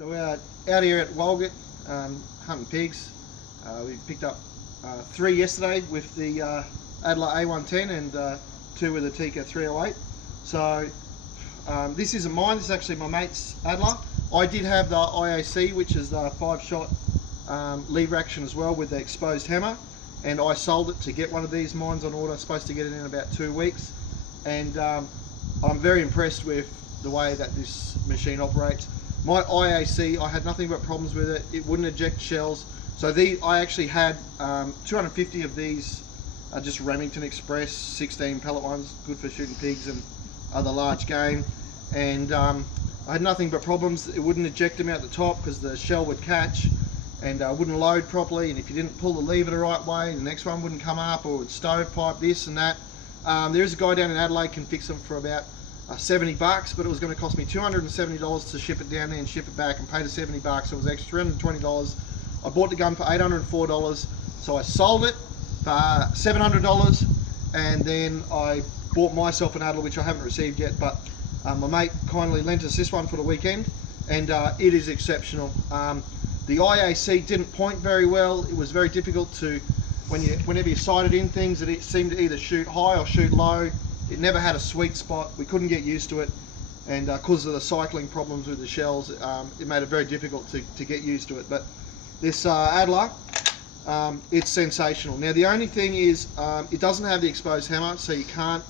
So we're out here at Walgett hunting pigs. We picked up 3 yesterday with the Adler A110 and 2 with the Tikka 308. So this isn't mine, this is actually my mate's Adler. I did have the IAC, which is the 5-shot lever action as well with the exposed hammer, and I sold it to get one of these mines on order. Supposed to get it in about 2 weeks, and I'm very impressed with the way that this machine operates. My IAC, I had nothing but problems with it. It wouldn't eject shells. So I actually had 250 of these, just Remington Express 16 pellet ones, good for shooting pigs and other large game. And I had nothing but problems. It wouldn't eject them out the top because the shell would catch and wouldn't load properly. And if you didn't pull the lever the right way, the next one wouldn't come up, or would stovepipe this and that. There is a guy down in Adelaide can fix them for about 70 bucks, but it was going to cost me $270 to ship it down there and ship it back, and pay the 70 bucks. So it was extra $320. I bought the gun for $804, so I sold it for $700, and then I bought myself an Adler, which I haven't received yet, but my mate kindly lent us this one for the weekend, and it is exceptional. The IAC didn't point very well. It was very difficult to, whenever you sighted in things, it seemed to either shoot high or shoot low. It never had a sweet spot. We couldn't get used to it, and because of the cycling problems with the shells, it made it very difficult to get used to it. But this Adler, it's sensational. Now the only thing is, it doesn't have the exposed hammer, so you can't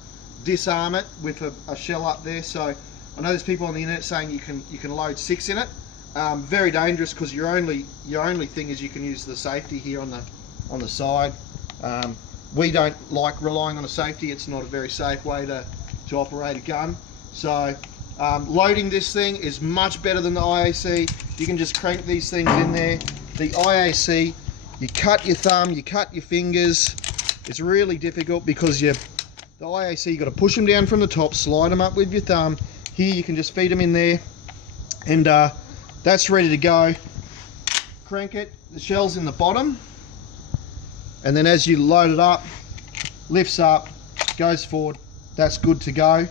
disarm it with a shell up there. So I know there's people on the internet saying you can load 6 in it. Very dangerous, because your only thing is you can use the safety here on the side. We don't like relying on a safety. It's not a very safe way to operate a gun. So loading this thing is much better than the IAC. You can just crank these things in there. The IAC, you cut your thumb, you cut your fingers. It's really difficult because the IAC, you got to push them down from the top, slide them up with your thumb. Here you can just feed them in there, and that's ready to go. Crank it, the shell's in the bottom, and then as you load it up, lifts up, goes forward, that's good to go.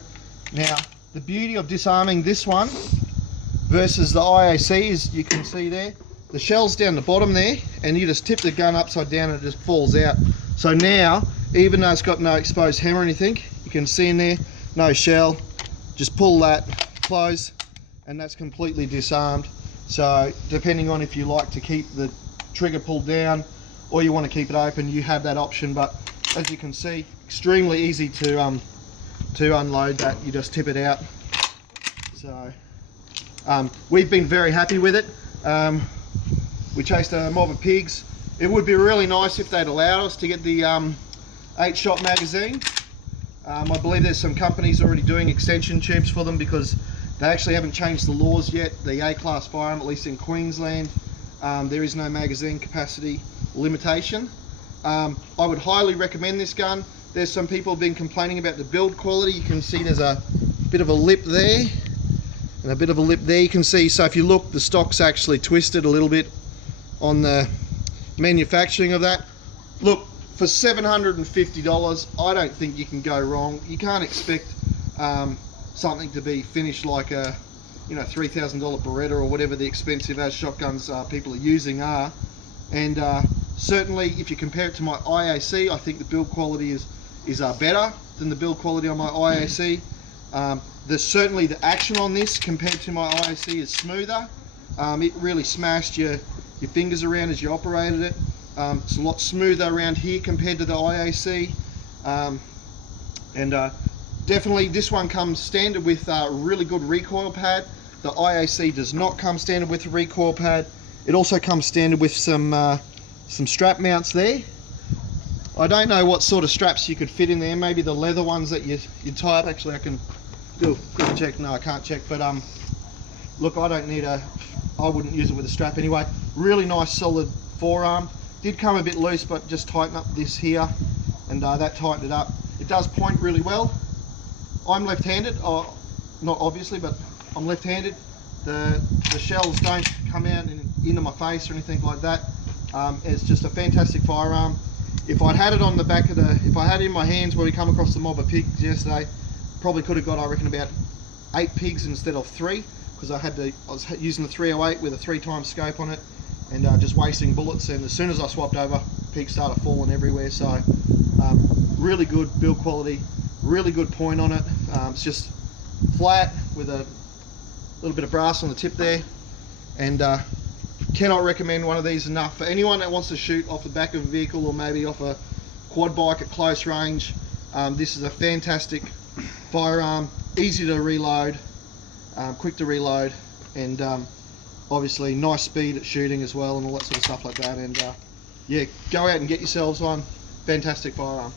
Now the beauty of disarming this one versus the IAC is, you can see there, the shell's down the bottom there, and you just tip the gun upside down and it just falls out. So now, even though it's got no exposed hammer or anything, you can see in there, no shell, just pull that, close, and that's completely disarmed. So depending on if you like to keep the trigger pulled down or you want to keep it open, you have that option. But as you can see, extremely easy to unload that. You just tip it out. So we've been very happy with it. We chased a mob of pigs. It would be really nice if they'd allowed us to get the 8-shot magazine. I believe there's some companies already doing extension tubes for them, because they actually haven't changed the laws yet. The A-class firearm, at least in Queensland, there is no magazine capacity limitation. I would highly recommend this gun. There's some people have been complaining about the build quality. You can see there's a bit of a lip there and a bit of a lip there, you can see. So if you look, the stock's actually twisted a little bit on the manufacturing of that. Look, for $750, I don't think you can go wrong. You can't expect something to be finished like a $3,000 Beretta or whatever the expensive as shotguns people are using are. And certainly if you compare it to my IAC, I think the build quality is better than the build quality on my IAC. There's certainly the action on this compared to my IAC is smoother. It really smashed your fingers around as you operated it. It's a lot smoother around here compared to the IAC. Definitely this one comes standard with a really good recoil pad. The IAC does not come standard with a recoil pad. It also comes standard with some strap mounts there. I don't know what sort of straps you could fit in there. Maybe the leather ones that you tie up. Actually, I can do a quick check. No, I can't check. But look, I wouldn't use it with a strap anyway. Really nice solid forearm. Did come a bit loose, but just tighten up this here, and that tightened it up. It does point really well. I'm left-handed, not obviously, but I'm left-handed. The shells don't come out into my face or anything like that. It's just a fantastic firearm. If I'd had it on the back of if I had it in my hands where we come across the mob of pigs yesterday, probably could have got, I reckon, about 8 pigs instead of 3. because I was using the 308 with a 3x scope on it, and just wasting bullets. And as soon as I swapped over, pigs started falling everywhere. So really good build quality, really good point on it. It's just flat with a little bit of brass on the tip there, and cannot recommend one of these enough for anyone that wants to shoot off the back of a vehicle or maybe off a quad bike at close range. This is a fantastic firearm, easy to reload, quick to reload, and obviously nice speed at shooting as well, and all that sort of stuff like that. And yeah, go out and get yourselves one. Fantastic firearm.